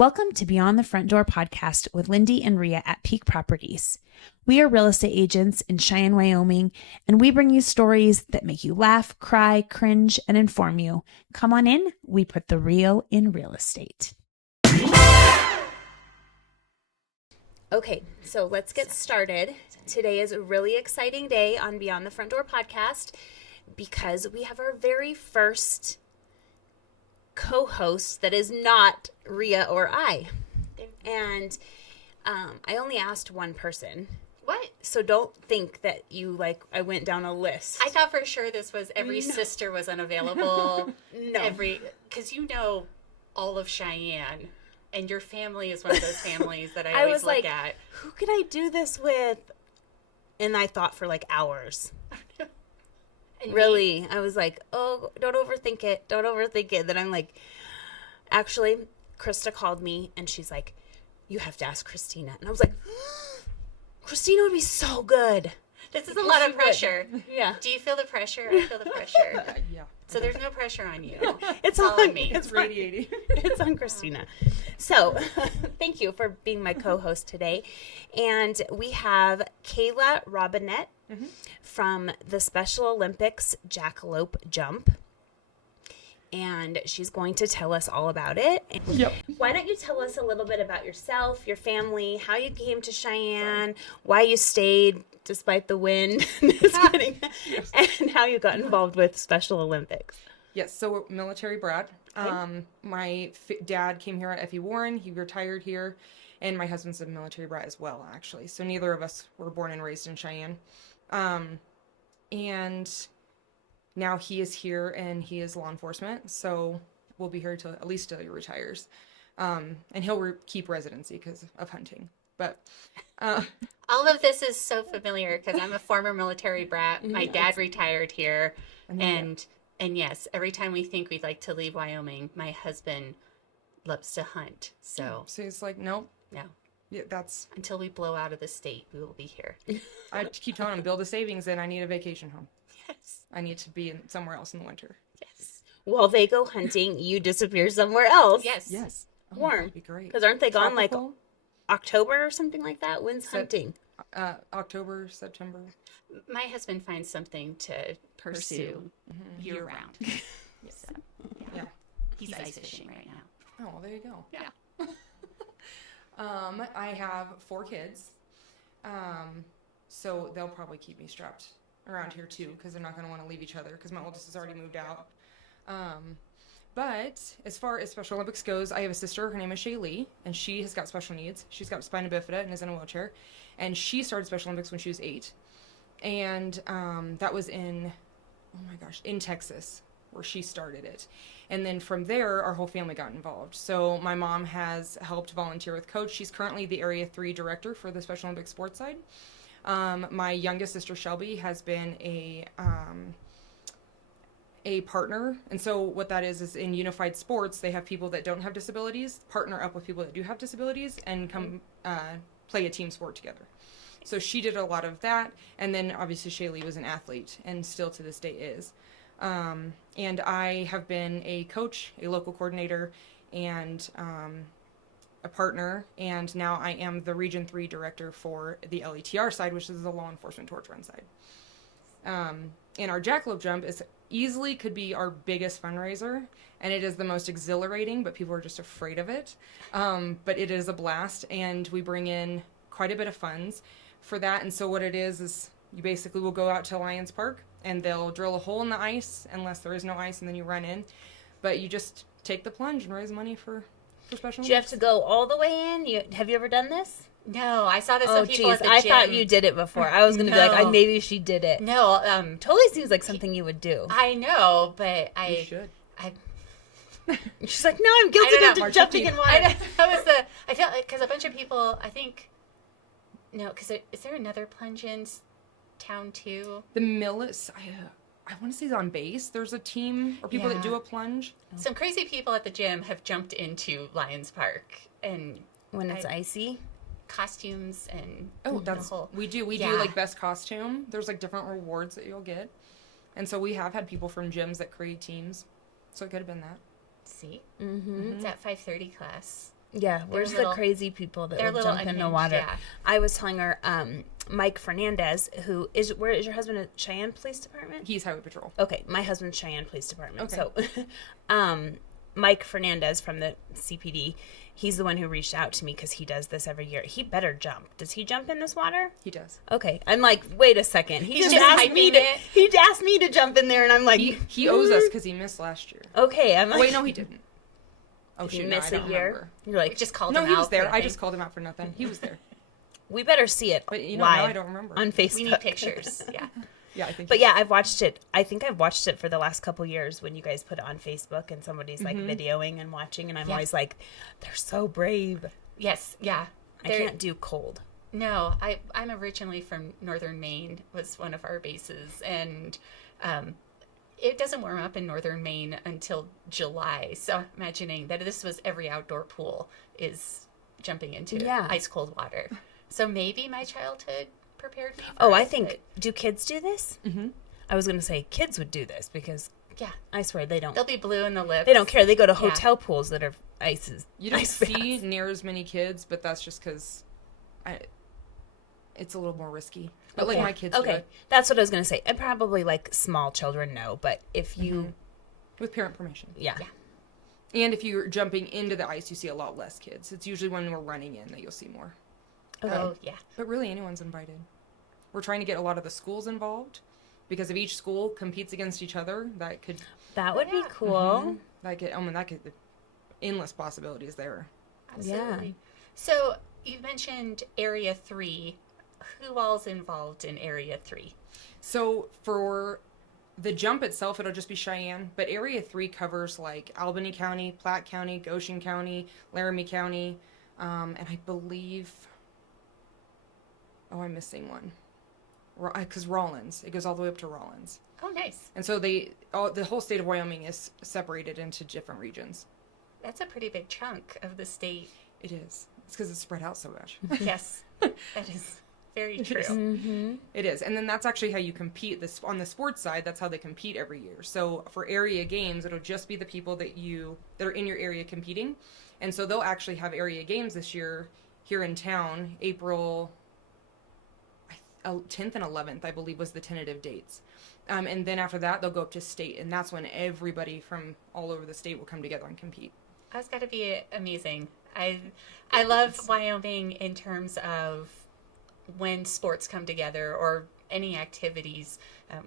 Welcome to Beyond the Front Door podcast with Lindee and Rhea at Peak Properties. We are real estate agents in Cheyenne, Wyoming, and we bring you stories that make you laugh, cry, cringe, and inform you. Come on in. We put the real in real estate. Okay, so let's get started. Today is a really exciting day on Beyond the Front Door podcast because we have our very first co-host that is not Rhea or I. And I only asked one person. What? So don't think that I went down a list. I thought for sure this was every sister was unavailable. No. Because you know all of Cheyenne, and your family is one of those families that I always look at. Who could I do this with? And I thought for hours. Really, I was like, oh, don't overthink it. Don't overthink it. Then I'm like, actually, Krista called me and she's like, you have to ask Christina. And I was like, Christina would be so good. This is a lot of pressure. Yeah. Do you feel the pressure? I feel the pressure. Yeah. So there's no pressure on you. It's all on me. It's radiating. It's on Christina. So thank you for being my co-host today. And we have Kayla Robninet from the Special Olympics Jackalope Jump. And she's going to tell us all about it. Yep. Why don't you tell us a little bit about yourself, your family, how you came to Cheyenne, why you stayed despite the wind, just kidding, and how you got involved with Special Olympics. Yes, so we're military brat. My dad came here at F.E. Warren. He retired here. And my husband's a military brat as well, actually. So neither of us were born and raised in Cheyenne. And now he is here and he is law enforcement. So we'll be here at least till he retires. And he'll keep residency because of hunting. But all of this is so familiar because I'm a former military brat. My dad retired here. And yes, every time we think we'd like to leave Wyoming, my husband loves to hunt. So he's like, nope. No. Yeah, that's until we blow out of the state, we will be here. I keep telling him, build a savings and I need a vacation home. Yes. I need to be somewhere else in the winter. Yes. While they go hunting, you disappear somewhere else. Yes. Yes. Oh, Warm. that'd be great. Because aren't they gone Tropical? October or something like that? When's hunting? October, September. My husband finds something to pursue year round. Yes. So, Yeah. He's ice fishing right now. Oh, there you go. Yeah. I have 4 kids. So they'll probably keep me strapped around here too, because they're not going to want to leave each other, because my oldest has already moved out. But as far as Special Olympics goes, I have a sister. Her name is Shaylee, and she has got special needs. She's got spina bifida and is in a wheelchair. And she started Special Olympics when she was 8. And that was in Texas, where she started it. And then from there, our whole family got involved. So my mom has helped volunteer with Coach. She's currently the Area 3 director for the Special Olympics sports side. My youngest sister, Shelby, has been a partner. And so what that is in unified sports, they have people that don't have disabilities partner up with people that do have disabilities and come play a team sport together. So she did a lot of that. And then obviously Shaylee was an athlete and still to this day is. And I have been a coach, a local coordinator, and a partner, and now I am the Region 3 director for the LETR side, which is the law enforcement torch run side. And our Jackalope Jump could be our biggest fundraiser, and it is the most exhilarating, but people are just afraid of it. But it is a blast, and we bring in quite a bit of funds for that. And so what it is you basically will go out to Lyons Park, and they'll drill a hole in the ice, unless there is no ice, and then you run in. But you just take the plunge and raise money for Special Olympics. Do you have to go all the way in? Have you ever done this? No, I saw this on people at the I gym. thought you did it before. I was going to be like, maybe she did it. No, Totally seems like something you would do. I know, but You should. She's like, no, I'm guilty of jumping in water. I feel like, because a bunch of people, I think, no, because is there another plunge in town too? The Millis, I want to say it's on base. There's a team or people that do a plunge. Some crazy people at the gym have jumped into Lyons Park, and when it's icy, costumes and we do like best costume. There's like different rewards that you'll get, and so we have had people from gyms that create teams, so it could have been that. See, it's that 5:30 class. Yeah, where's the little- crazy people that they're will little jump in the unhinged, water? yeah. I was telling her, Mike Fernandez, where is your husband at Cheyenne Police Department? He's Highway Patrol. Okay, my husband's Cheyenne Police Department. Okay. So, Mike Fernandez from the CPD, he's the one who reached out to me because he does this every year. He better jump. Does he jump in this water? He does. Okay, I'm like, wait a second. He's just just asked me hyping to. it. He asked me to jump in there, and I'm like, He owes us because he missed last year. okay. I'm like, Wait, no, he didn't. Oh, did he shoot, no, miss I a don't year? remember. You're like, We just called No, him he out. was there. for I nothing. just called him out for nothing. He was there. we better see it But you know, live now I don't remember. on Facebook. We need pictures. Yeah. Yeah, I think. But yeah, I've watched it. I think I've watched it for the last couple years when you guys put it on Facebook and somebody's like videoing and watching, and I'm Yeah. always like, they're so brave. Yes. Yeah. I can't do cold. No, I'm originally from northern Maine, was one of our bases, and it doesn't warm up in northern Maine until July. So imagining that this was every outdoor pool is jumping into Yeah. ice cold water. So maybe my childhood prepared me for Oh, I it, think, do kids do this? Mm-hmm. I was going to say kids would do this because but yeah, I swear they don't. they'll be blue in the lips. They don't care. They go to hotel pools that are ices. You don't ice see baths. near as many kids, but that's just because it's a little more risky. But like Okay. my kids do Okay, it that's what I was going to say. And probably like small children know, but if you, with parent permission. yeah. Yeah. And if you're jumping into the ice, you see a lot less kids. It's usually when we're running in that you'll see more. Okay. Oh, yeah. But really, anyone's invited. We're trying to get a lot of the schools involved because if each school competes against each other, that could That would be yeah. cool. that could endless possibilities there. Absolutely. So you mentioned Area 3. Who all's involved in Area 3? So for the jump itself, it'll just be Cheyenne, but Area 3 covers like Albany County, Platte County, Goshen County, Laramie County, and I believe, I'm missing one. Because Rollins, it goes all the way up to Rollins. Oh, nice. And so the whole state of Wyoming is separated into different regions. That's a pretty big chunk of the state. It is. It's because it's spread out so much. Yes, that is very true. Mm-hmm. It is. And then that's actually how you compete. On the sports side, that's how they compete every year. So for area games, it'll just be the people that are in your area competing. And so they'll actually have area games this year here in town, April 10th and 11th, I believe, was the tentative dates. And then after that, they'll go up to state, and that's when everybody from all over the state will come together and compete. That's got to be amazing. I love Wyoming in terms of when sports come together or any activities.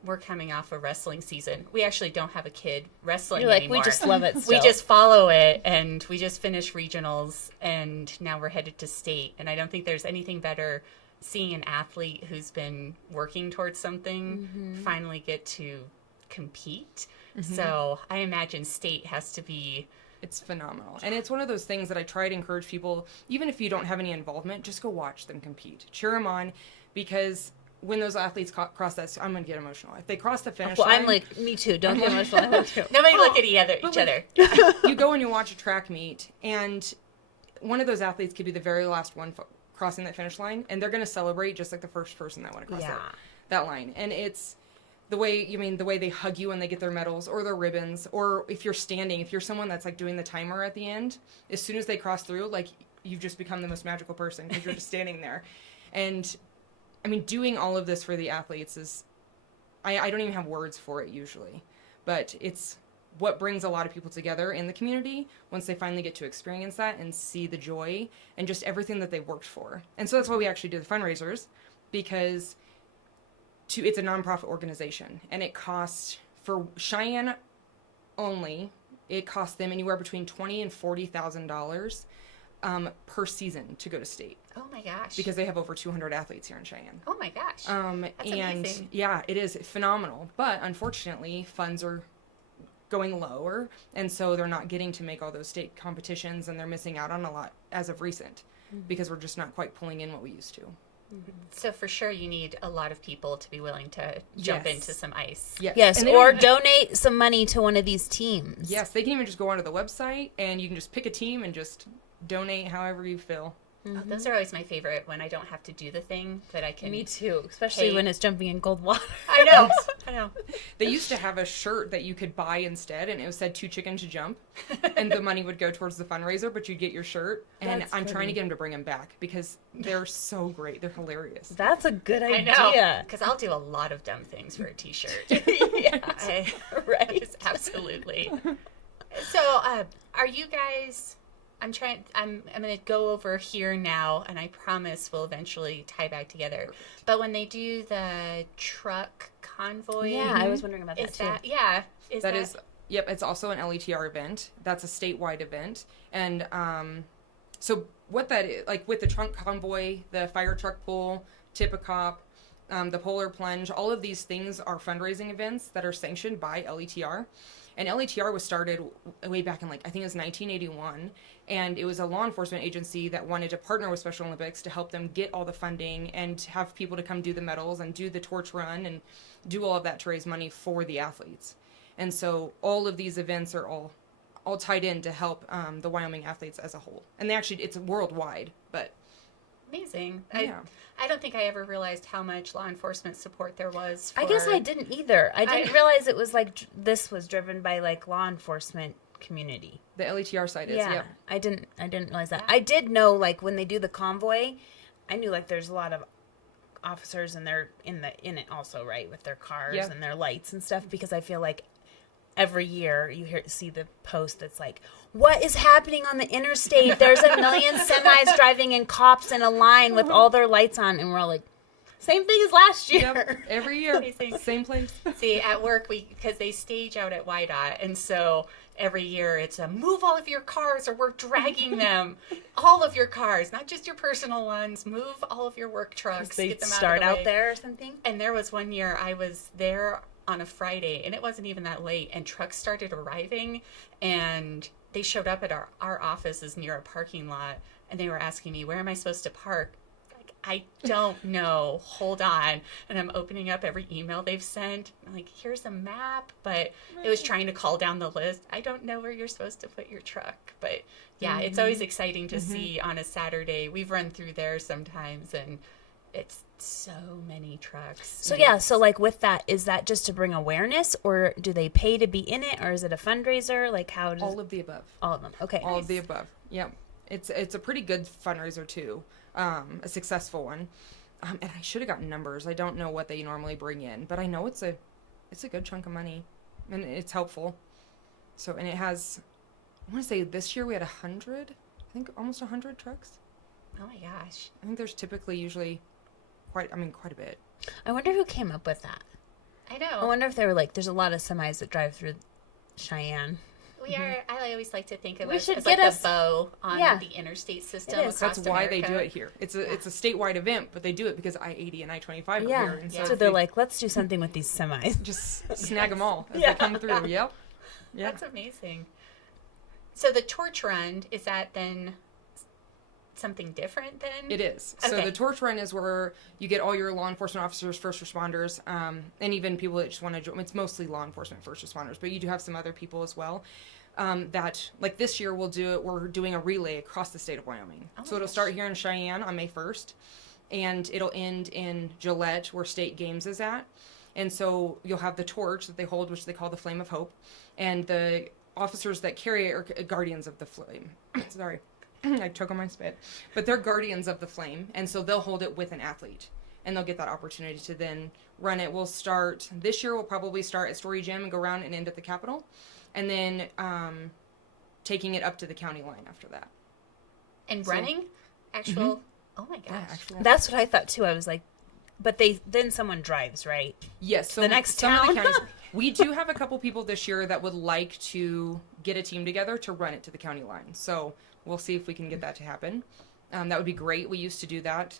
We're coming off a wrestling season. We actually don't have a kid wrestling You're like, anymore. we just love it We still. just follow it, and we just finished regionals, and now we're headed to state. And I don't think there's anything better seeing an athlete who's been working towards something finally get to compete. So I imagine state has to be... It's phenomenal. And it's one of those things that I try to encourage people, even if you don't have any involvement, just go watch them compete. Cheer them on, because when those athletes cross that, I'm going to get emotional. If they cross the finish Well, line... I'm like, me too. Don't get emotional. I will too. Nobody look at each but other. you go and you watch a track meet, and one of those athletes could be the very last one crossing that finish line, and they're going to celebrate just like the first person that went across Yeah. that line. And it's the way they hug you when they get their medals or their ribbons, or if you're standing, if you're someone that's like doing the timer at the end, as soon as they cross through, like, you've just become the most magical person because you're just standing there. And I mean, doing all of this for the athletes is, I don't even have words for it usually, but it's what brings a lot of people together in the community once they finally get to experience that and see the joy and just everything that they worked for. And so that's why we actually do the fundraisers, because it's a nonprofit organization, and it costs, for Cheyenne only, it costs them anywhere between $20,000 and $40,000 per season to go to state, Oh my gosh. because they have over 200 athletes here in Cheyenne. Oh my gosh. That's And amazing. yeah, it is phenomenal. But unfortunately, funds are going lower, and so they're not getting to make all those state competitions, and they're missing out on a lot as of recent, because we're just not quite pulling in what we used to. So for sure you need a lot of people to be willing to jump Yes. into some ice. Yes, And they or don't- donate some money to one of these teams. Yes, they can even just go onto the website, and you can just pick a team and just donate however you feel. Oh, those are always my favorite when I don't have to do the thing, but I can. Me too, especially pay. when it's jumping in cold water. I know. I know. They used to have a shirt that you could buy instead, and it said 2 chickens to jump, and the money would go towards the fundraiser, but you'd get your shirt. And That's I'm trying funny. to get them to bring them back because they're so great. They're hilarious. That's a good I idea. know. Because I'll do a lot of dumb things for a t-shirt. Yes. Right. Just absolutely. So, are you guys... I'm going to go over here now, and I promise we'll eventually tie back together. But when they do the truck convoy... Yeah, I was wondering about that is too. that... Yeah. Yep, it's also an LETR event. That's a statewide event. And so what that is, like with the trunk convoy, the fire truck pull, tip a cop, the polar plunge, all of these things are fundraising events that are sanctioned by LETR. And LETR was started way back in, I think it was 1981. And it was a law enforcement agency that wanted to partner with Special Olympics to help them get all the funding and have people to come do the medals and do the torch run and do all of that to raise money for the athletes. And so all of these events are all tied in to help the Wyoming athletes as a whole. And it's worldwide, but... Amazing. Yeah. I don't think I ever realized how much law enforcement support there was for... I guess I didn't either. I didn't realize it was this was driven by law enforcement community. The LETR side is, Yeah, yep. I didn't realize that. I did know when they do the convoy, I knew there's a lot of officers and they're in it also, right, with their cars Yeah. and their lights and stuff, because I feel like every year you see the post that's what is happening on the interstate? There's a million semis driving and cops in a line with all their lights on, and we're all same thing as last year. Yep, every year, Amazing. same place. See, at work, because they stage out at YDOT, and so every year it's move all of your cars or we're dragging them. All of your cars, not just your personal ones. Move all of your work trucks. They get them start out of the out way. there or something. And there was one year I was there on a Friday, and it wasn't even that late, and trucks started arriving, and they showed up at our office is near a parking lot, and they were asking me, where am I supposed to park? I don't know. Hold on. And I'm opening up every email they've sent. I'm here's a map, but it was trying to call down the list. I don't know where you're supposed to put your truck. But yeah, it's always exciting to see on a Saturday. We've run through there sometimes, and it's so many trucks. So with that, is that just to bring awareness, or do they pay to be in it, or is it a fundraiser? How does All of the above. all of them? Okay, All of the above. Yep. It's a pretty good fundraiser too. A successful one. And I should have gotten numbers. I don't know what they normally bring in, but I know it's a good chunk of money, and it's helpful. So, and it has, I want to say this year we had 100, I think almost 100 trucks. Oh my gosh. I think there's usually quite a bit. I wonder who came up with that. I know. I wonder if they were there's a lot of semis that drive through Cheyenne. We are. I always like to think of We us should as get the us- bow on Yeah. the interstate system It is. across That's why America. they do it here. It's a statewide event, but they do it because I-80 and I-25 are Yeah. here. And So so they're they let's do something with these semis. just snag them all as Yeah. they come through. Yep. Yeah. That's amazing. So the torch run, is that then something different then? It is. So Okay. the torch run is where you get all your law enforcement officers, first responders, and even people that just want to join. It's mostly law enforcement, first responders, but you do have some other people as well. That this year we're doing a relay across the state of Wyoming. Oh So my it'll gosh. start here in Cheyenne on May 1st, and it'll end in Gillette where State Games is at. And so you'll have the torch that they hold, which they call the Flame of Hope, and the officers that carry it are guardians of the flame. Sorry. I choke on my spit. But they're guardians of the flame, and so they'll hold it with an athlete. And they'll get that opportunity to then run it. This year we'll probably start at Story Gym and go around and end at the Capitol. And then taking it up to the county line after that. And So- running? Actual? Oh my gosh. Yeah, actually. That's what I thought too. I was but then someone drives, right? Yes. So the next some of town? the counties, we do have a couple people this year that would like to get a team together to run it to the county line. So we'll see if we can get that to happen. That would be great. We used to do that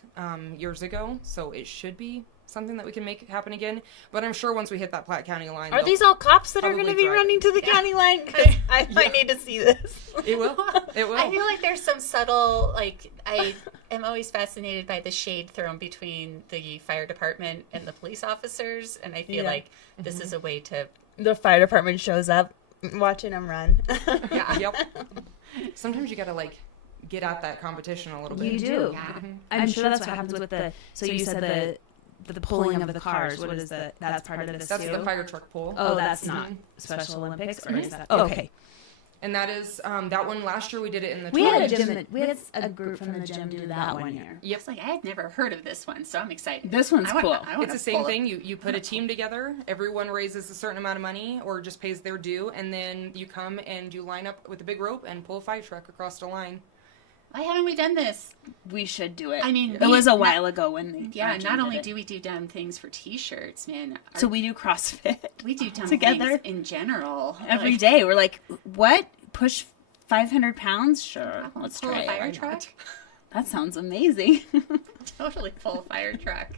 years ago, so it should be something that we can make happen again. But I'm sure once we hit that Platte County line, Are these all cops that are going to probably be drive. running to the county line? 'Cause I might need to see this. It will. It will. I feel like there's some subtle, I am always fascinated by the shade thrown between the fire department and the police officers, and I feel Yeah. like this is a way to, The fire department shows up watching them run. yeah. Yep. Sometimes you gotta get at that competition a little bit. You do. Yeah. I'm sure that's what happens with the. So you said the pulling of the cars. What is that? That's part of this That's too. the fire truck pull. Oh, that's not Special Olympics, or is that? Oh, okay. And that is that one last year we did it in the We had a Plunge. gym. We had a group from the gym do that one year. Yep. It's like I had never heard of this one, so I'm excited. This one's cool. It's the same thing. You put a team together. Everyone raises a certain amount of money or just pays their due, and then you come and you line up with a big rope and pull a fire truck across the line. Why haven't we done this? We should do it. I mean, it was a while ago when the Yeah, our gym not did only it. do we do dumb things for T-shirts, man. So we do CrossFit. we do dumb together things in general. every Like, day. We're like, what? Push 500 pounds? Sure, let's pull try a fire it. truck. That sounds amazing. Totally pull a fire truck.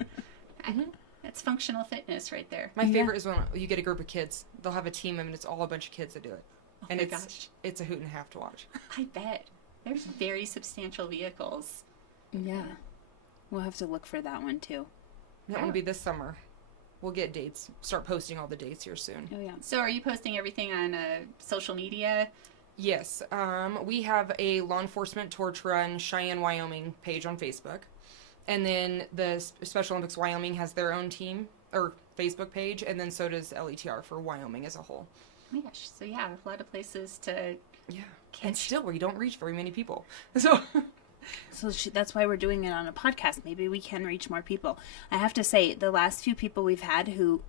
That's functional fitness right there. My favorite is when you get a group of kids. They'll have a team and it's all a bunch of kids that do it. Oh my gosh. It's a hoot and a half to watch. I bet. There's very substantial vehicles. Yeah. We'll have to look for that one too. That one will be this summer. We'll get dates. Start posting all the dates here soon. Oh yeah. So are you posting everything on social media? Yes. We have a law enforcement torch run Cheyenne, Wyoming page on Facebook. And then the Special Olympics Wyoming has their own team or Facebook page. And then so does LETR for Wyoming as a whole. Oh my gosh. So yeah, a lot of places to Yeah. catch. And still, we don't reach very many people. So So that's why we're doing it on a podcast. Maybe we can reach more people. I have to say, the last few people we've had who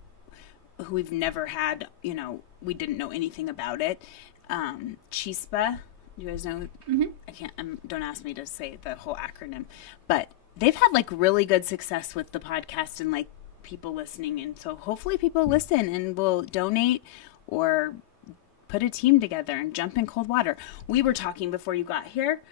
we've never had, we didn't know anything about it. Chispa, you guys know? Mm-hmm. I can't. Don't ask me to say the whole acronym, but they've had like really good success with the podcast and like people listening, and so hopefully people listen and will donate or put a team together and jump in cold water. We were talking before you got here.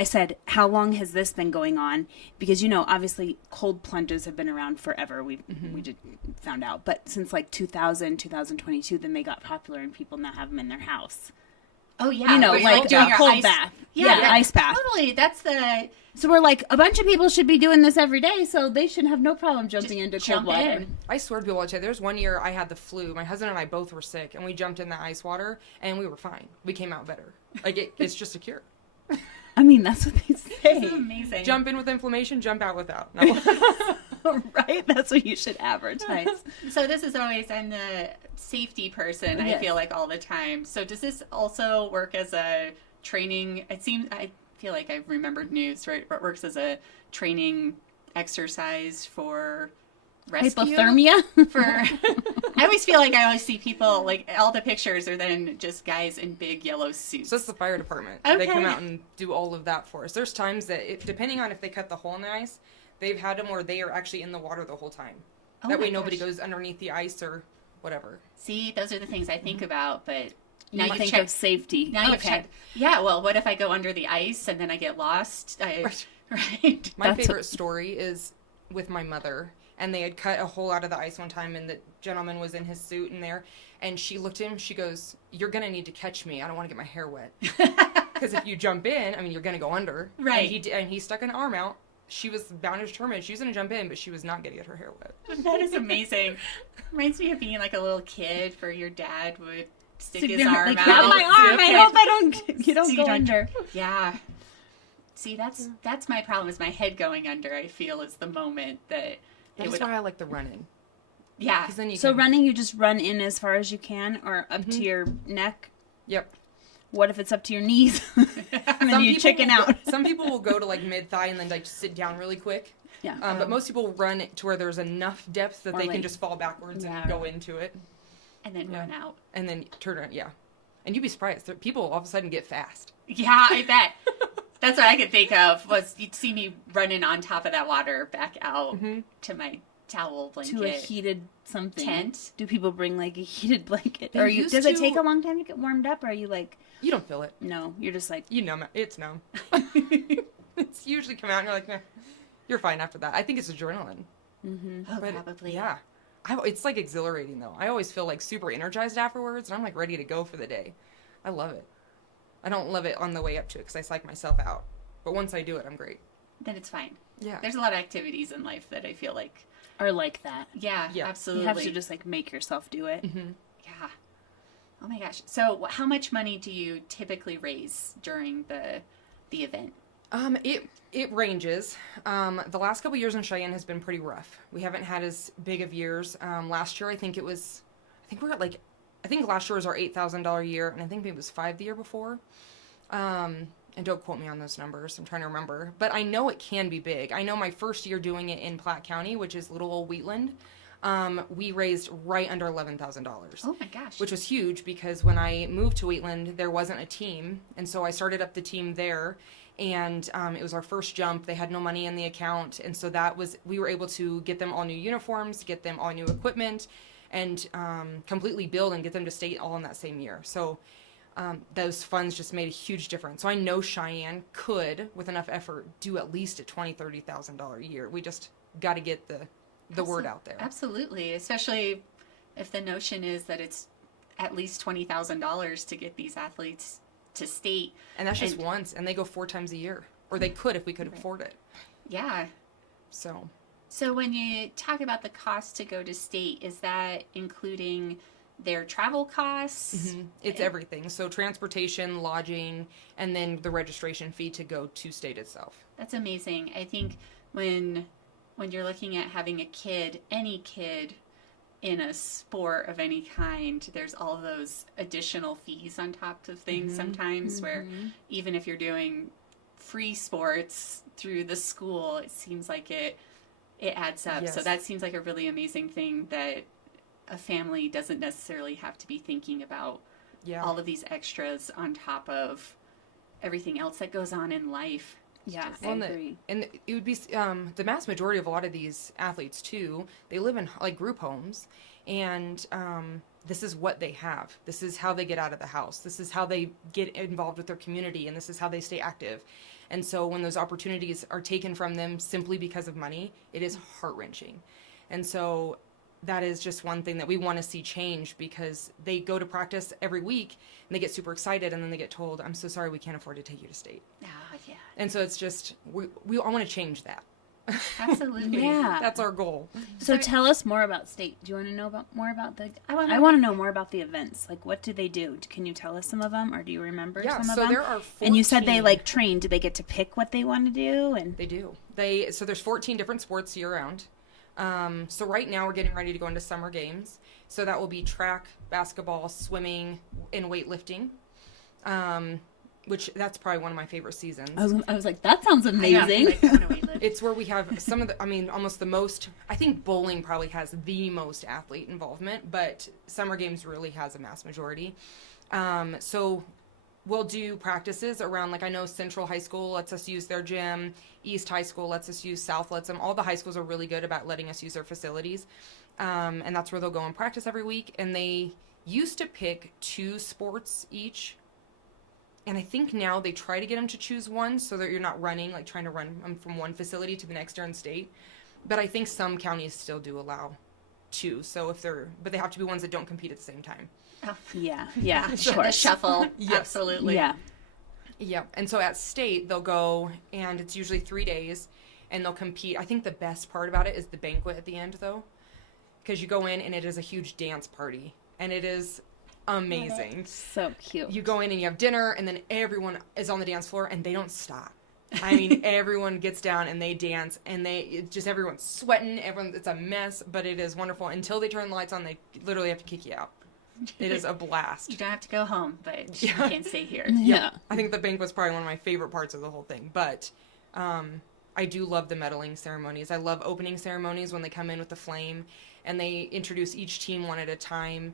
I said, how long has this been going on? Because, obviously cold plunges have been around forever. We just found out. But since like 2022, then they got popular and people now have them in their house. Oh yeah, where you're like doing a your cold ice bath. Yeah, ice bath. Totally. That's the So we're like, a bunch of people should be doing this every day, so they should have no problem jumping into cold jump water. in. I swear to people, there's one year I had the flu. My husband and I both were sick, and we jumped in the ice water, and we were fine. We came out better. Like, it's just a cure. I mean, that's what they say. This is amazing. Jump in with inflammation, jump out without. No. Right? That's what you should advertise. So this is always, I'm the safety person, I Yes. feel like all the time. So does this also work as a training? I feel like I've remembered news, right? It works as a training exercise for rescue. Hypothermia? I always feel like I always see people, like all the pictures are then just guys in big yellow suits. So that's the fire department. Okay. They come out and do all of that for us. There's times that, depending on if they cut the hole in the ice, they've had them where they are actually in the water the whole time. Oh That my way nobody gosh. goes underneath the ice or whatever. See, those are the things I think about, but now You you've think checked. of safety. Now you've checked. Yeah, well, what if I go under the ice and then I get lost? Right. My That's favorite story is with my mother, and they had cut a hole out of the ice one time, and the gentleman was in his suit in there, and she looked at him, she goes, "You're going to need to catch me. I don't want to get my hair wet." Because if you jump in, you're going to go under. Right. And he stuck an arm out. She was bound and determined. She was going to jump in, but she was not going to get her hair wet. That is amazing. Reminds me of being like a little kid for your dad would stick his Like, arm out. grab my arm. I hope you don't So go under. Yeah. See, that's my problem is my head going under, I feel, is the moment that That's why I like the running. yeah. Because then you So can... running, you just run in as far as you can, or up to your neck. Yep. What if it's up to your knees? And then you chicken out. Some people will go to like mid-thigh and then like sit down really quick. Yeah. But most people run it to where there's enough depth that Or they like- can just fall backwards Yeah. and go into it. And then run out. And then turn around, yeah. And you'd be surprised. People all of a sudden get fast. Yeah, I bet. That's what I could think of was you'd see me running on top of that water back out to my towel blanket. To a heated something. tent. Do people bring like a heated blanket? They Or used does it to- take a long time to get warmed up? Or are you like, You don't feel it. no, you're just like, You numb it. It's numb. It's usually come out and you're like, nah, you're fine after that. I think it's adrenaline. Oh, But probably. yeah. It's like exhilarating though. I always feel like super energized afterwards and I'm like ready to go for the day. I love it. I don't love it on the way up to it because I psych myself out. But once I do it, I'm great. Then it's fine. Yeah. There's a lot of activities in life that I feel like, are like that. yeah, Yeah. absolutely. You have to just like make yourself do it. Yeah. Oh my gosh. So how much money do you typically raise during the the event? It ranges. The last couple years in Cheyenne has been pretty rough. We haven't had as big of years. Last year, I think we're at like, I think last year was our $8,000 year, and I think maybe it was 5 the year before. And don't quote me on those numbers. I'm trying to remember. But I know it can be big. I know my first year doing it in Platte County, which is little old Wheatland, we raised right under $11,000. Oh my gosh. Which was huge because when I moved to Wheatland, there wasn't a team. And so I started up the team there. And it was our first jump. They had no money in the account. And so we were able to get them all new uniforms, get them all new equipment, and completely build and get them to state all in that same year. So those funds just made a huge difference. So I know Cheyenne could, with enough effort, do at least a $20,000, $30,000 a year. We just got to get the word out there. Absolutely, especially if the notion is that it's at least $20,000 to get these athletes to state. And that's just once, and they go 4 times a year. Or they could if we could afford it. Yeah. So when you talk about the cost to go to state, is that including their travel costs? Mm-hmm. It's everything. So transportation, lodging, and then the registration fee to go to state itself. That's amazing. I think when you're looking at having a kid, any kid in a sport of any kind, there's all those additional fees on top of things sometimes where even if you're doing free sports through the school, it seems like it adds up. Yes. So that seems like a really amazing thing that a family doesn't necessarily have to be thinking about all of these extras on top of everything else that goes on in life. Yeah, Well, I agree. and it would be the mass majority of a lot of these athletes too. They live in like group homes, and this is what they have. This is how they get out of the house. This is how they get involved with their community, and this is how they stay active. And so when those opportunities are taken from them simply because of money, it is heart-wrenching. And so that is just one thing that we want to see change, because they go to practice every week and they get super excited, and then they get told, "I'm so sorry, we can't afford to take you to state." Oh, yeah. And so it's just, I want to change that. Absolutely. Yeah. That's our goal. So tell us more about state. Do you want to know more about the? I want to know more about the events. Like, what do they do? Can you tell us some of them, or do you remember some of them? Yeah, so there are 14. And you said they like train. Do they get to pick what they want to do? And They do. So there's 14 different sports year round. So right now we're getting ready to go into summer games. So that will be track, basketball, swimming, and weightlifting. Which that's probably one of my favorite seasons. I was like, that sounds amazing. It's where we have some of almost the most. I think bowling probably has the most athlete involvement, but summer games really has a mass majority. So we'll do practices around, like, I know Central High School lets us use their gym, East High School lets us use, South lets them. All the high schools are really good about letting us use their facilities. And that's where they'll go and practice every week. And they used to pick 2 sports each. And I think now they try to get them to choose one so that you're not running, like trying to run from one facility to the next during state. But I think some counties still do allow 2. So but they have to be ones that don't compete at the same time. Oh. Yeah, The shuffle. Yes. Absolutely. Yeah. Yeah. And so at state, they'll go, and it's usually 3 days, and they'll compete. I think the best part about it is the banquet at the end, though, because you go in and it is a huge dance party, and it is amazing. So cute. You go in and you have dinner, and then everyone is on the dance floor, and they don't stop. I mean, everyone gets down and they dance, and everyone's sweating. It's a mess, but it is wonderful. Until they turn the lights on, they literally have to kick you out. It is a blast. You don't have to go home, but you can stay here. Yeah. I think the banquet's probably one of my favorite parts of the whole thing. But I do love the medaling ceremonies. I love opening ceremonies when they come in with the flame, and they introduce each team one at a time.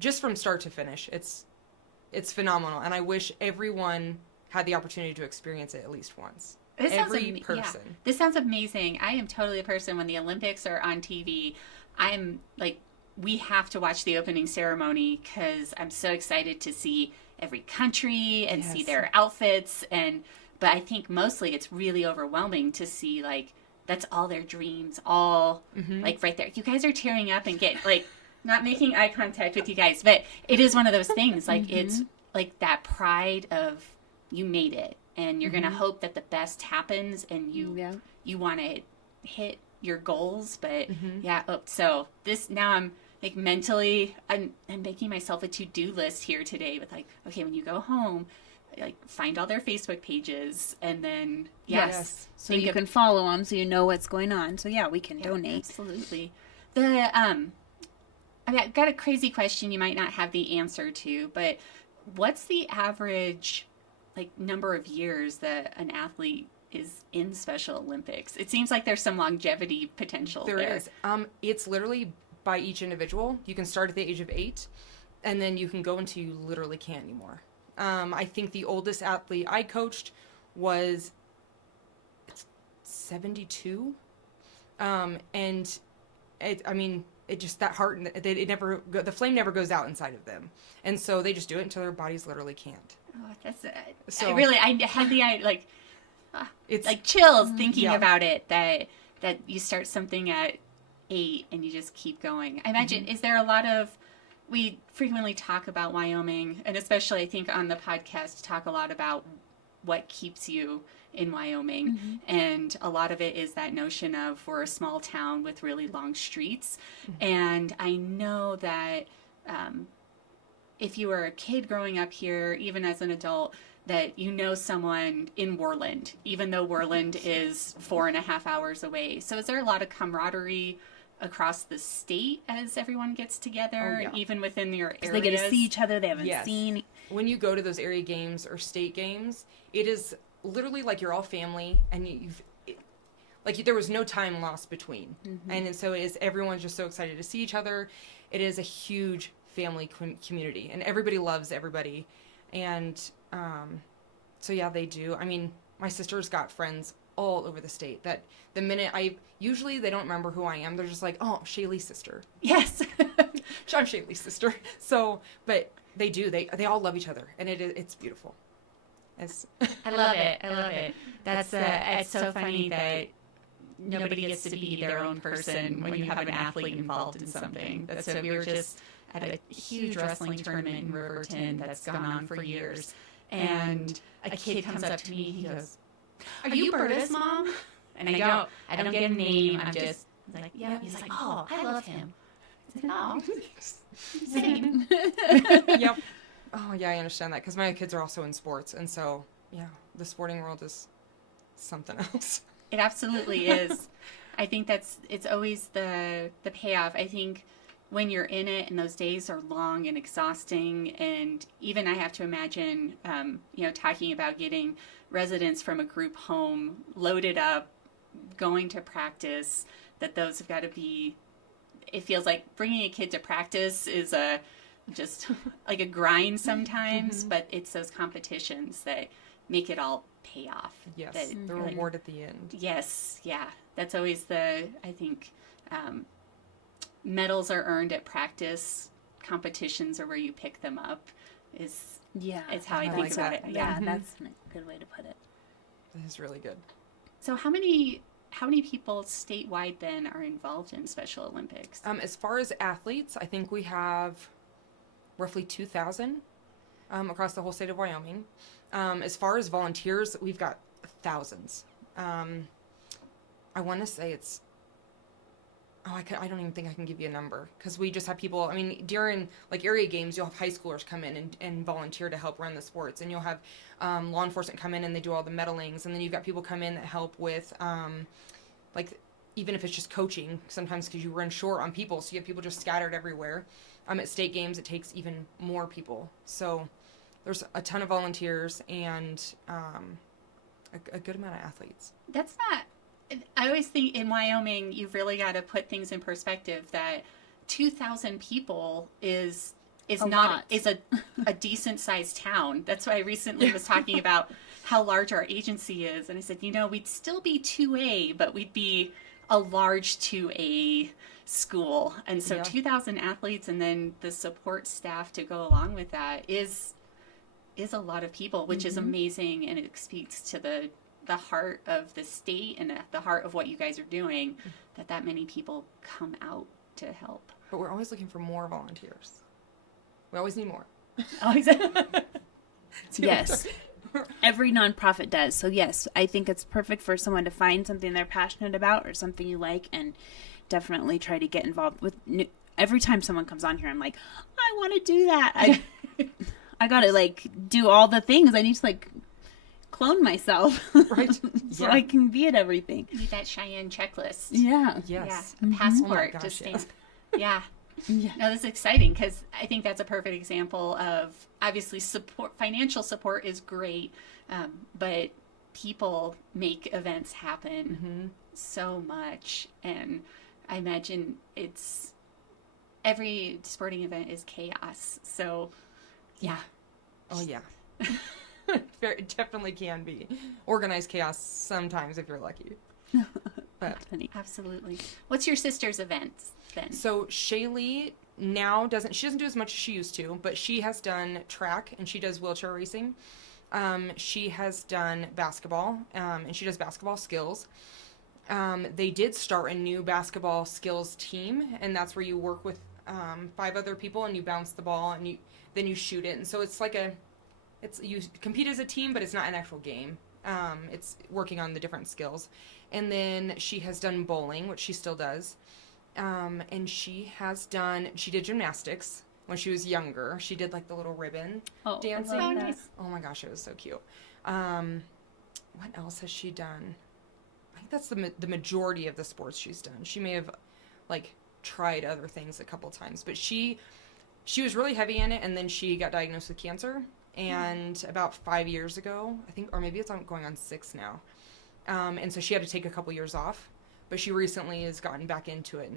Just from start to finish, it's phenomenal, and I wish everyone had the opportunity to experience it at least once. Every person. Yeah. This sounds amazing. I am totally a person when the Olympics are on TV. I'm like, we have to watch the opening ceremony because I'm so excited to see every country and see their outfits. But I think mostly it's really overwhelming to see, like, that's all their dreams, all like right there. You guys are tearing up and get like. Not making eye contact with you guys, but it is one of those things. Like, it's like that pride of you made it, and you're gonna hope that the best happens, and you want to hit your goals. But so this now I'm like mentally, I'm making myself a to-do list here today with like, okay, when you go home, like find all their Facebook pages, and then Yes. So you can follow them so you know what's going on. So yeah, we can donate. Absolutely. The I mean, I've got a crazy question you might not have the answer to, but what's the average like number of years that an athlete is in Special Olympics? It seems like there's some longevity potential there. There is. It's literally by each individual. You can start at the age of 8, and then you can go until you literally can't anymore. I think the oldest athlete I coached was 72. And it just, that heart, the flame never goes out inside of them. And so they just do it until their bodies literally can't. Oh, that's So- I had the like It's like chills thinking yeah. about it, that you start something at 8 and you just keep going. I imagine, is there a lot of, we frequently talk about Wyoming, and especially I think on the podcast talk a lot about what keeps you in Wyoming, and a lot of it is that notion of we're a small town with really long streets, and I know that if you were a kid growing up here, even as an adult, that you know someone in Worland, even though Worland is 4.5 hours away. So is there a lot of camaraderie across the state as everyone gets together, Oh, yeah. even within your areas? They get to see each other. They haven't Yes. seen. When you go to those area games or state games, it is literally like you're all family, and there was no time lost between. And so everyone's just so excited to see each other. It is a huge family community, and everybody loves everybody. And so yeah, they do. I mean, my sister's got friends all over the state that the minute usually they don't remember who I am. They're just like, oh, Shaylee's sister. Yes. I'm Shaylee's sister. So, but they do. They all love each other, and it's beautiful. I love it. I love it. That's it's so funny that nobody gets to be their own person when you have an athlete involved in something. So we were just at a huge wrestling tournament in Riverton that's gone on for years, and a kid comes up to me. He goes, "Are you Berta's mom?" And I don't get a name. I'm just like, yeah. He's like, "Oh, I love him." I said, "Oh, same." Yep. Oh yeah, I understand that because my kids are also in sports, and so yeah, the sporting world is something else. It absolutely is. I think it's always the payoff. I think when you're in it and those days are long and exhausting, and even I have to imagine, talking about getting residents from a group home loaded up, going to practice, that those have got to be, it feels like bringing a kid to practice is just like a grind sometimes, but it's those competitions that make it all pay off. Yes, That the really- reward at the end. Yes, yeah. That's always I think, medals are earned at practice. Competitions are where you pick them up. It's how I I think like about that. it. Yeah, Yeah. that's a good way to put it. That is really good. So how many people statewide then are involved in Special Olympics? As far as athletes, I think we have roughly 2,000 across the whole state of Wyoming. As far as volunteers, we've got thousands. I want to say it's, I don't even think I can give you a number, because we just have people, I mean, during like area games, you'll have high schoolers come in and volunteer to help run the sports, and you'll have law enforcement come in and they do all the medalings, and then you've got people come in that help with, like, even if it's just coaching, sometimes because you run short on people, so you have people just scattered everywhere. At state games, it takes even more people. So there's a ton of volunteers and a good amount of athletes. That's not. I always think in Wyoming, you've really got to put things in perspective. That 2,000 people is A not lot. is a decent sized town. That's why I recently was talking about how large our agency is, and I said, we'd still be 2A, but we'd be a large 2A school. And so Yeah. 2,000 athletes, and then the support staff to go along with that is a lot of people, which is amazing, and it speaks to the heart of the state and the heart of what you guys are doing, that many people come out to help. But we're always looking for more volunteers. We always need more. Yes. Every nonprofit does. So yes, I think it's perfect for someone to find something they're passionate about or something you like, and definitely try to get involved with every time someone comes on here, I'm like, I want to do that. I gotta like do all the things. I need to like clone myself, Right. so Yeah. I can be at everything. Need that Cheyenne checklist. Yeah. Yes. Yeah, a passport Oh my to gosh, stamp. yes. Yeah. Yeah. No, that's exciting because I think that's a perfect example of obviously support. Financial support is great, but people make events happen so much, and I imagine every sporting event is chaos. So, yeah. Oh yeah. It definitely can be organized chaos sometimes if you're lucky. But Funny. Absolutely. What's your sister's events then? so Shaylee now doesn't do as much as she used to, but she has done track and she does wheelchair racing. She has done basketball, and she does basketball skills. They did start a new basketball skills team, and that's where you work with 5 other people and you bounce the ball and then you shoot it. And so it's like you compete as a team, but it's not an actual game. It's working on the different skills. And then she has done bowling, which she still does. And she did gymnastics when she was younger. She did like the little ribbon dancing. I love Oh, that. nice. Oh my gosh, it was so cute. What else has she done? I think that's the majority of the sports she's done. She may have like tried other things a couple times, but she was really heavy in it, and then she got diagnosed with cancer. And about 5 years ago, I think, or maybe it's going on 6 now. And so she had to take a couple years off, but she recently has gotten back into it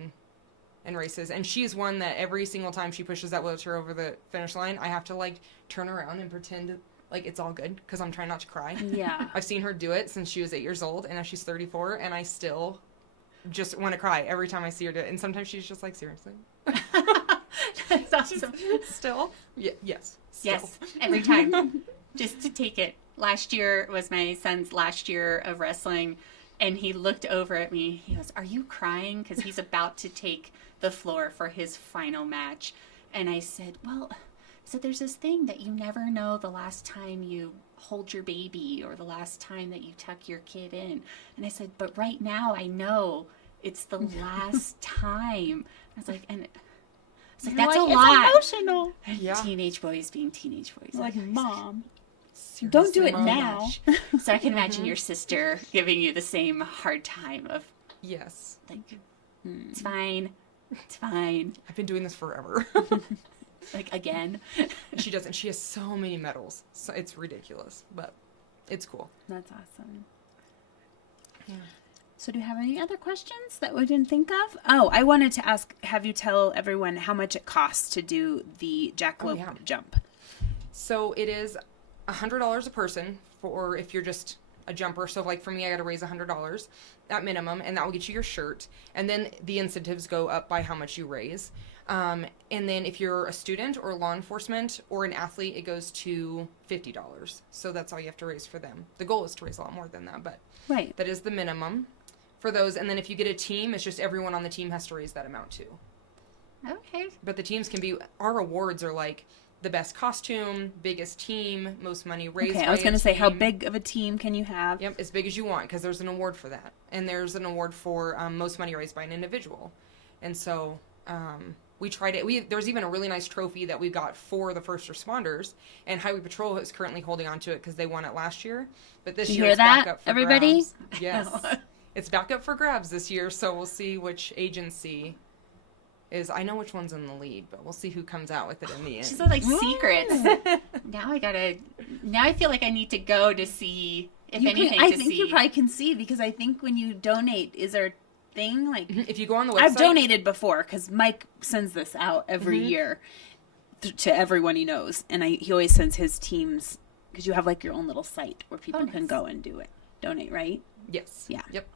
and races. And she's one that every single time she pushes that wheelchair over the finish line, I have to like turn around and pretend like it's all good because I'm trying not to cry. Yeah. I've seen her do it since she was 8 years old, and now she's 34, and I still just want to cry every time I see her do it. And sometimes she's just like, seriously? That's awesome. Still? Yes. Still. Yes, every time. Just to take it. Last year was my son's last year of wrestling, and he looked over at me. He goes, "Are you crying?" Because he's about to take the floor for his final match. And I said, there's this thing that you never know the last time you hold your baby or the last time that you tuck your kid in. And I said, but right now I know it's the last time. I was like, that's a lot. It's emotional. Yeah. Teenage boys being teenage boys. Like, Mom, Seriously, don't do it Mom. now. So I can imagine your sister giving you the same hard time of Yes. like, it's fine. It's fine. I've been doing this forever. Like, again. She does, and she has so many medals. So it's ridiculous, but it's cool. That's awesome. Yeah. So do you have any other questions that we didn't think of? Oh, I wanted to have you tell everyone how much it costs to do the Jackalope Jump. So it is $100 a person for if you're just a jumper. So like for me, I got to raise $100 at minimum, and that will get you your shirt. And then the incentives go up by how much you raise. And then if you're a student or law enforcement or an athlete, it goes to $50. So that's all you have to raise for them. The goal is to raise a lot more than that, but Right. that is the minimum for those. And then if you get a team, it's just everyone on the team has to raise that amount too. Okay. But the teams can be, our awards are like the best costume, biggest team, most money raised. Okay, I by was a going to say, how team. big of a team can you have? Yep, as big as you want, because there's an award for that. And there's an award for most money raised by an individual. And so we tried it. There's even a really nice trophy that we got for the first responders, and Highway Patrol is currently holding on to it because they won it last year. But this You year hear it's back that, up for everybody? grabs. Yes. It's back up for grabs this year, so we'll see which agency is. I know which one's in the lead, but we'll see who comes out with it in the end. She's like secrets. Now I feel like I need to go to see if anything I to think see. you probably can see, because I think when you donate, is there a thing like If you go on the website, I've donated before because Mike sends this out every Mm-hmm. year to everyone he knows, and he always sends his teams, because you have like your own little site where people can nice. go and donate, right? Yes. Yeah. Yep.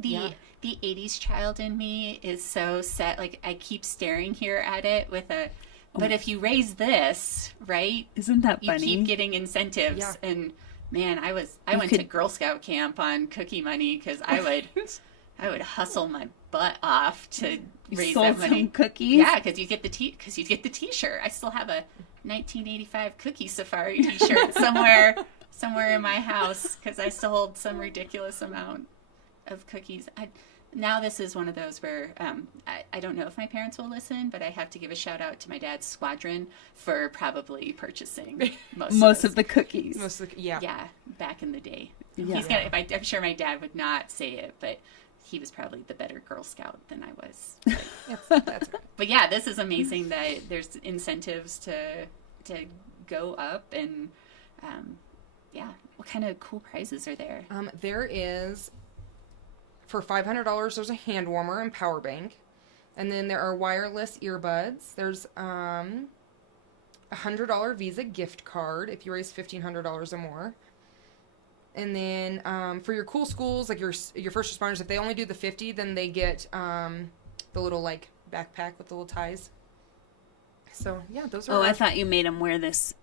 The 80s child in me is so set. Like, I keep staring here at it with but if you raise this, right, Isn't that you funny? keep getting incentives. Yeah. And man, I went to Girl Scout camp on cookie money because I would hustle my butt off to raise sold that money. some cookies. Yeah, because you get the T-shirt. I still have a 1985 Cookie Safari T-shirt somewhere in my house because I sold some ridiculous amount of cookies. now this is one of those where I don't know if my parents will listen, but I have to give a shout out to my dad's squadron for probably purchasing Most of the cookies. Yeah, back in the day. Yeah. He's gonna. I'm sure my dad would not say it, but he was probably the better Girl Scout than I was. That's right. But yeah, this is amazing that there's incentives to go up and yeah. What kind of cool prizes are there? There is, for $500, there's a hand warmer and power bank. And then there are wireless earbuds. There's a $100 Visa gift card if you raise $1,500 or more. And then for your cool schools, like your first responders, if they only do the 50, then they get the little like backpack with the little ties. So yeah, those are. Oh, I thought you made them wear this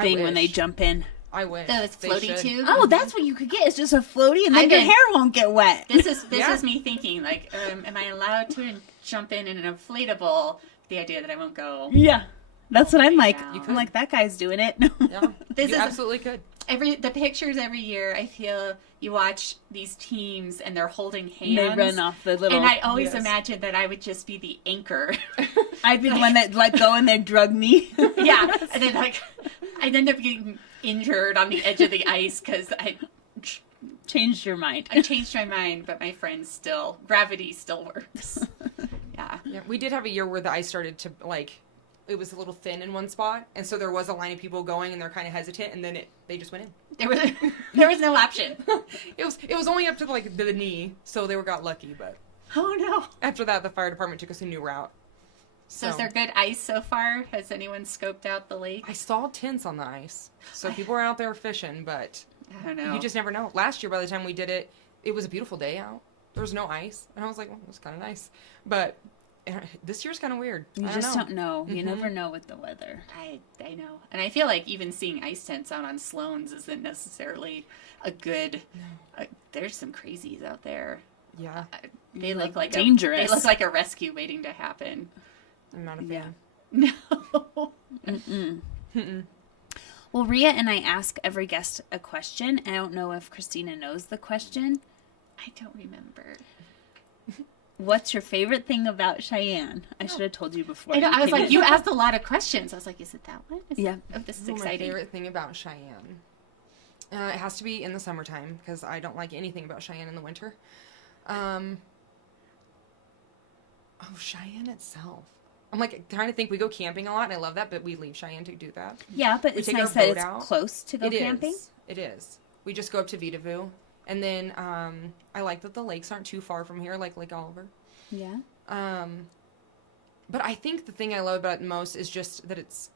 thing when they wish. jump in. I wish. The They floaty should. tube. Oh, that's what you could get. It's just a floaty, and then I've your been- hair won't get wet. This is Yeah. me thinking like, am I allowed to jump in an inflatable? The idea that I won't go. Yeah, that's what I'm like. You I'm like, that guy's doing it. Yeah, This you is- absolutely could. The pictures every year, I feel you watch these teams and they're holding hands. They run off the little. And I always Yes. imagine that I would just be the anchor. I'd be the one that let go and they drug me. Yeah, and then like I'd end up getting injured on the edge of the ice because I Changed your mind. changed my mind, but my friends gravity still works. Yeah. Yeah, we did have a year where the ice started to like, it was a little thin in one spot, and so there was a line of people going, and they're kind of hesitant, and then they just went in. There was no option. It was only up to like the knee, so they got lucky. But Oh no. after that, the fire department took us a new route. So is there good ice so far? Has anyone scoped out the lake? I saw tents on the ice, so people were out there fishing, but I don't know. you just never know. Last year, by the time we did it, it was a beautiful day out. There was no ice, and I was like, well, it was kind of nice. But this year's kind of weird. You I just know. don't know. You Mhm. never know with the weather. I know. And I feel like even seeing ice tents out on Sloan's isn't necessarily a good there's some crazies out there. Yeah, They look like dangerous. They look like a rescue waiting to happen. I'm not a Yeah. fan. No. Mm-mm. Well, Rhea and I ask every guest a question. I don't know if Christina knows the question. I don't remember. What's your favorite thing about Cheyenne? I should have told you before. I know. I was came like, in. you asked a lot of questions. I was like, is it that one? Yeah. Oh, this is My exciting. favorite thing about Cheyenne. It has to be in the summertime because I don't like anything about Cheyenne in the winter. Cheyenne itself. I'm like trying to think. We go camping a lot, and I love that, but we leave Cheyenne to do that. Yeah, but We it's take nice our that boat it's out. close to go It camping. is. It is. We just go up to Vitavue, and then I like that the lakes aren't too far from here, like Lake Oliver. Yeah. But I think the thing I love about it most is just that it's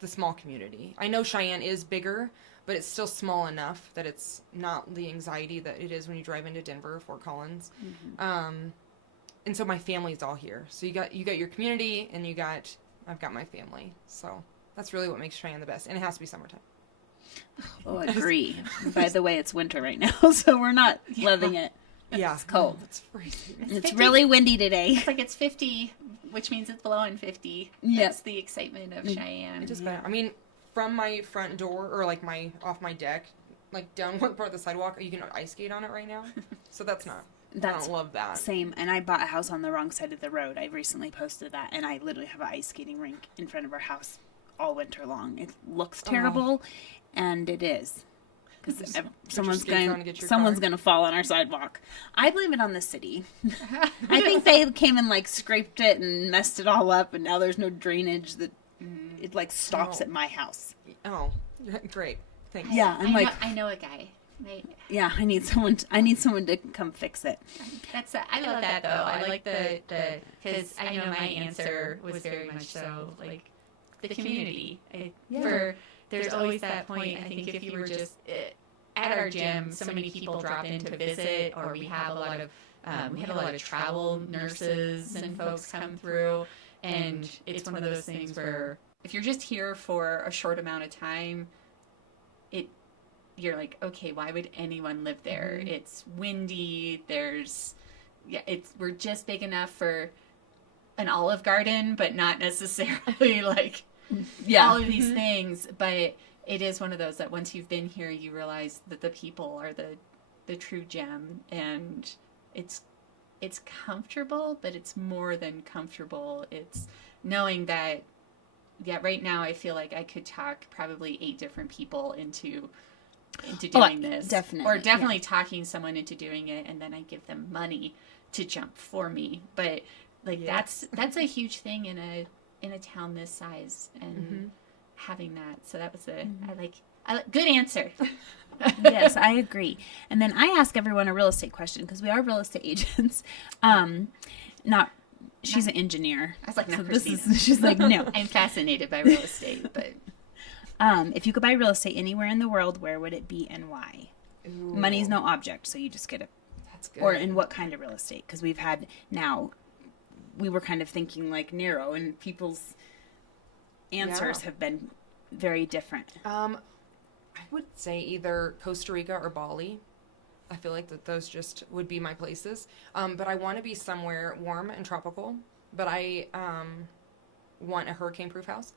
the small community. I know Cheyenne is bigger, but it's still small enough that it's not the anxiety that it is when you drive into Denver or Fort Collins. And so my family's all here. So you got your community, and I've got my family. So that's really what makes Cheyenne the best, and it has to be summertime. Oh, I agree. By the way, it's winter right now, so we're not loving it. Yeah, It's cold. It's freezing. It's 50. really windy today. It's like it's 50, which means it's blowing 50. Yeah. That's the excitement of Cheyenne. It just better. I mean, from my front door or like off my deck, like down one part of the sidewalk, you can ice skate on it right now. So that's not. I That's don't love that. same. And I bought a house on the wrong side of the road. I recently posted that, and I literally have an ice skating rink in front of our house all winter long. It looks terrible, and it is. Because someone's skates on and get your someone's car. going to fall on our sidewalk. I blame it on the city. I think they came and like scraped it and messed it all up, and now there's no drainage. That it like stops Oh. at my house. Oh, great. Thanks. Yeah, I'm like, I know a guy. yeah, I need someone. I need someone to come fix it. I love that though. I like the because I know my answer was very much so like the community. There's always that point. I think if you were just at our gym, so many people drop in to visit, or we have a lot of we had a lot of travel nurses and folks come through, and it's one of those things where if you're just here for a short amount of time, you're like, okay, why would anyone live there? Mm-hmm. It's windy. We're just big enough for an Olive Garden, but not necessarily like all of these things. But it is one of those that once you've been here, you realize that the people are the true gem, and it's it's comfortable, but it's more than comfortable. It's knowing that, yeah, right now I feel like I could talk probably 8 different people into doing this. Definitely. Or definitely talking someone into doing it, and then I give them money to jump for me. But like that's a huge thing in a town this size, and having that. So that was I like good answer. Yes, I agree. And then I ask everyone a real estate question because we are real estate agents. She's an engineer. I was like, no, so Christina. she's like, no. I'm fascinated by real estate, but If you could buy real estate anywhere in the world, where would it be and why? Ooh, Money's no object, so you just get it. that's good. Or in what kind of real estate? Because we were kind of thinking like narrow, and people's answers have been very different. I would say either Costa Rica or Bali. I feel like that those just would be my places. But I want to be somewhere warm and tropical. But I want a hurricane-proof house.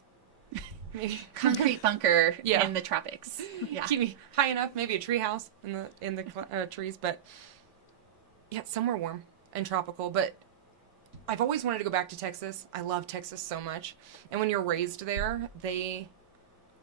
Maybe concrete bunker Yeah. in the tropics. Yeah. keep me high enough. Maybe a tree house in the trees. But yeah, somewhere warm and tropical. But I've always wanted to go back to Texas. I love Texas so much. And when you're raised there, they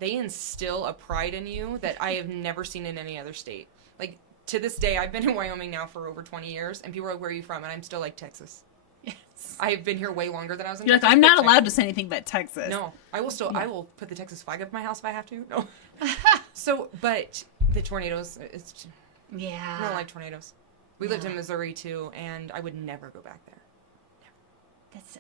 instill a pride in you that I have never seen in any other state. Like, to this day, I've been in Wyoming now for over 20 years, and people are like, where are you from? And I'm still like, Texas. Yes. I have been here way longer than I was in You're like, Texas. I'm not but allowed to say anything but Texas. No, I will put the Texas flag up my house if I have to. No. So, but the tornadoes, I Yeah. don't like tornadoes. We lived in Missouri, too, and I would never go back there. That's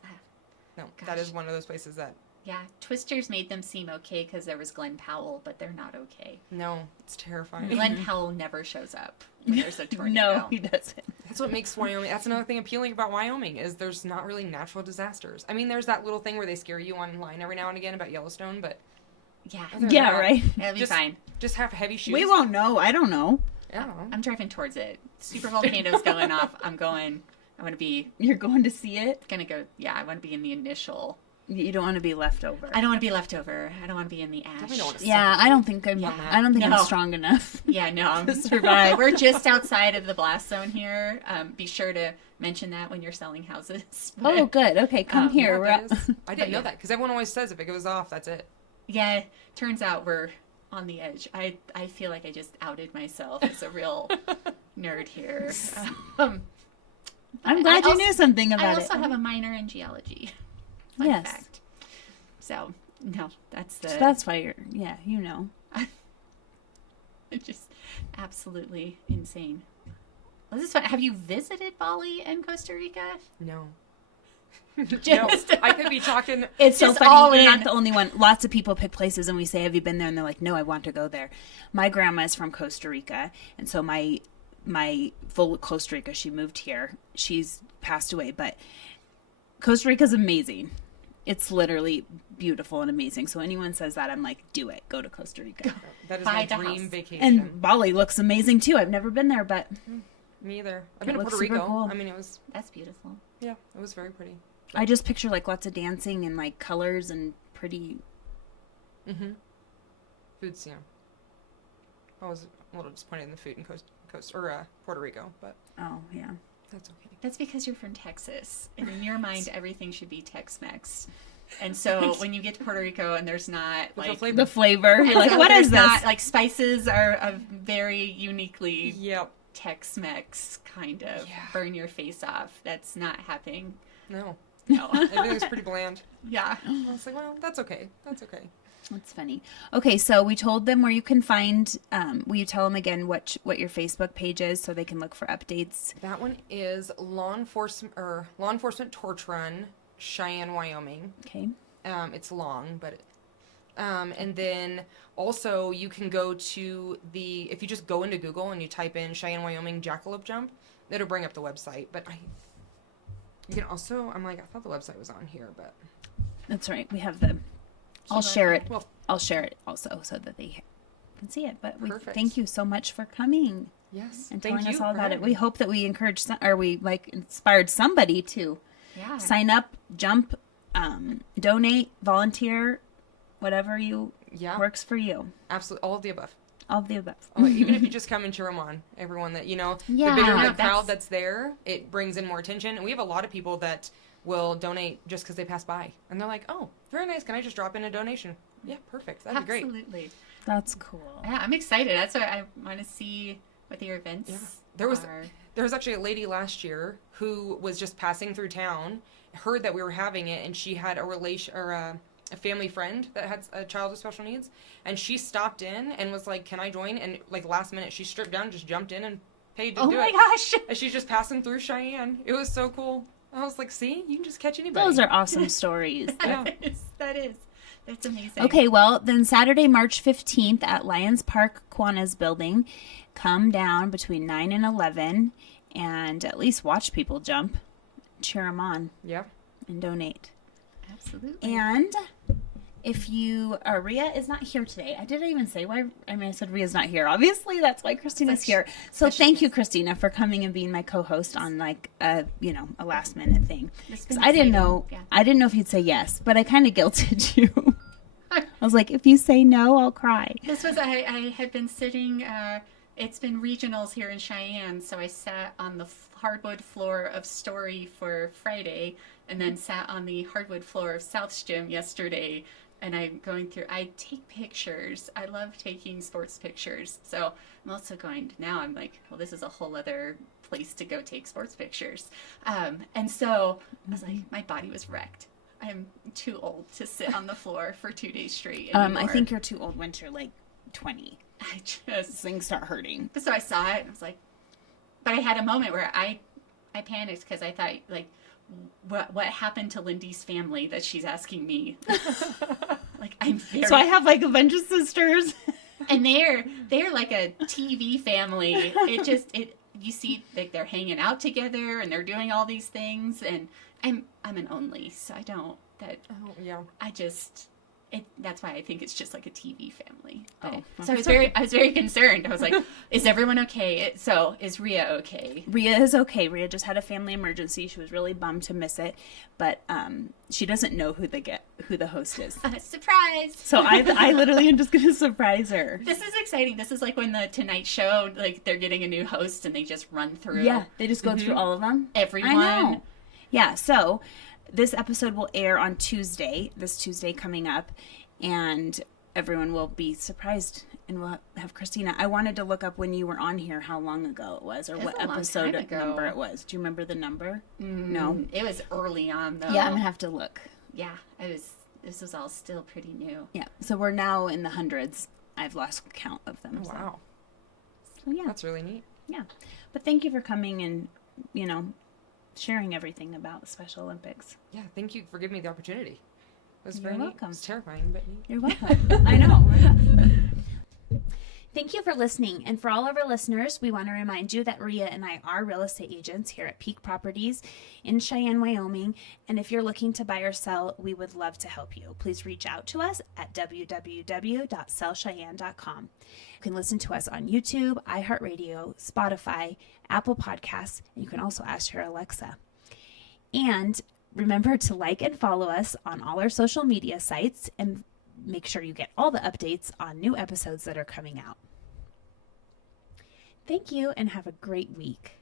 No, Gosh. that is one of those places that, yeah. Twisters made them seem okay because there was Glenn Powell, but they're not okay. no, it's terrifying. Glenn Powell never shows up when there's a tornado. No, he doesn't. That's what makes Wyoming. That's another thing appealing about Wyoming is there's not really natural disasters. I mean, there's that little thing where they scare you online every now and again about Yellowstone, but Yeah. other than Yeah, that, right. It'll be Just- fine. Just have heavy shoes. We won't know. I don't know. Yeah. I'm driving towards it. Super volcano's going off. I want to be, You're going to see it. I want to be in the initial. You don't want to be left over. I don't want to be left over. I don't want to be in the Definitely ash. don't want to Yeah, I don't think I'm. Yeah. I don't think No. I'm strong enough. Yeah, no, I'm To survive. We're just outside of the blast zone here. Be sure to mention that when you're selling houses. Oh, good. Okay, come here. Yeah, We're that out- is- I didn't know that because everyone always says if it goes off, that's it. Yeah, turns out we're on the edge. I feel like I just outed myself as a real nerd here. I'm glad I you also- knew something I about also it. have a minor in geology. Fun Yes. fact. So, no, that's the... So that's why you're. Yeah, you know. just absolutely insane. Well, this is fun. Have you visited Bali and Costa Rica? No. Just- No, I could be talking. It's so Just funny. all You're in. not the only one. Lots of people pick places, and we say, "Have you been there?" And they're like, "No, I want to go there." My grandma is from Costa Rica, and so my full Costa Rica. She moved here. She's passed away, but Costa Rica's amazing. It's literally beautiful and amazing. So anyone says that, I'm like, do it. Go to Costa Rica. That is Buy my the dream house. vacation. And Bali looks amazing too. I've never been there, but Me either. I've It been to looks Puerto super Rico. cool. I mean, it was, That's beautiful. yeah, it was very pretty. I just picture like lots of dancing and like colors and pretty. Mm-hmm. Food's, I was a little disappointed in the food in Puerto Rico, but Oh yeah. that's okay. That's because you're from Texas, and in your mind, everything should be Tex-Mex. And so when you get to Puerto Rico and there's not There's no like flavor. The flavor. and You're like, so what there's is this? not, like spices are a very uniquely Yep. Tex-Mex kind of Yeah. burn your face off. That's not happening. No. No. Everything's pretty bland. Yeah. I was like, well, that's okay. That's okay. That's funny. Okay, so we told them where you can find. Will you tell them again what your Facebook page is so they can look for updates? That one is Law Enforcement Torch Run, Cheyenne, Wyoming. Okay. It's long, but and then also you can go to if you just go into Google and you type in Cheyenne, Wyoming Jackalope Jump, it'll bring up the website. But you can also, I'm like, I thought the website was on here, but That's right. We have the. I'll share it. well, I'll share it also so that they can see it. But we Perfect. thank you so much for coming yes. and Thank telling you us all for about it. having We me. hope that we inspired somebody to Yeah. sign up, jump, donate, volunteer, whatever Yeah, works for you. absolutely, all of the above. All of the above. Oh, even if you just come and cheer them on, everyone that, the Yeah. bigger Yeah, the crowd that's there, it brings in more attention. And we have a lot of people that will donate just because they pass by. And they're like, oh, very nice. Can I just drop in a donation? Yeah, perfect. That'd be great. Absolutely. That's cool. Yeah, I'm excited. That's why I want to see what your events There was are. there was actually a lady last year who was just passing through town, heard that we were having it, and she had a relation or a family friend that had a child with special needs, and she stopped in and was like, "Can I join?" And like last minute, she stripped down, just jumped in, and paid to Oh do my it. gosh. And she's just passing through Cheyenne. It was so cool. I was like, "See, you can just catch anybody." Those are awesome stories. Yeah. That is. That's amazing. Okay, well, then Saturday, March 15th at Lyons Park, Kiwanis building. Come down between 9 and 11 and at least watch people jump. Cheer them on Yeah. and donate. Absolutely. And if you, Rhea is not here today. I didn't even say why. I said Rhea's not here. Obviously, that's why Christina's here. So thank you, Christina, for coming and being my co-host on like a last minute thing. Because I didn't know. Yeah. I didn't know if you'd say yes, but I kind of guilted you. I was like, if you say no, I'll cry. This was, I had been sitting, it's been regionals here in Cheyenne, so I sat on the hardwood floor of Story for Friday, and then sat on the hardwood floor of South's Gym yesterday, and I'm going through, I take pictures. I love taking sports pictures, so I'm also now I'm like, well, this is a whole other place to go take sports pictures. And so I was like, my body was wrecked. I'm too old to sit on the floor for 2 days straight anymore. I think you're too old when you're like 20. I just Things start hurting. so I saw it and I was like, but I had a moment where I panicked because I thought like, what happened to Lindee's family that she's asking me? Like I'm very, So I have like a bunch of sisters. and they're like a TV family. You see like they're hanging out together and they're doing all these things, and I'm an only, so I don't that. Oh, yeah. I just that's why I think it's just like a TV family. But, Oh, so I was very concerned. I was like, is everyone okay? So is Rhea okay? Rhea is okay. Rhea just had a family emergency. She was really bummed to miss it, but she doesn't know who the host is. Surprise! So I literally am just gonna surprise her. This is exciting. This is like when the Tonight Show, like they're getting a new host and they just run through. Yeah, they just go through all of them. Everyone. I know. Yeah, so this episode will air on Tuesday, this Tuesday coming up, and everyone will be surprised, and we'll have Christina. I wanted to look up when you were on here, how long ago it was, or It was what a long episode time ago. number it was. Do you remember the number? No. It was early on though. Yeah, I'm gonna have to look. Yeah, this was all still pretty new. Yeah, so we're now in the hundreds. I've lost count of them. Oh, wow. So yeah, That's really neat. yeah. But thank you for coming and sharing everything about the Special Olympics. Yeah, thank you for giving me the opportunity. It was You're very neat. welcome. It was terrifying, but neat. You're welcome. I know. Thank you for listening. And for all of our listeners, we want to remind you that Rhea and I are real estate agents here at Peak Properties in Cheyenne, Wyoming. And if you're looking to buy or sell, we would love to help you. Please reach out to us at www.sellcheyenne.com. You can listen to us on YouTube, iHeartRadio, Spotify, Apple Podcasts, and you can also ask your Alexa. And remember to like and follow us on all our social media sites, and make sure you get all the updates on new episodes that are coming out. Thank you and have a great week.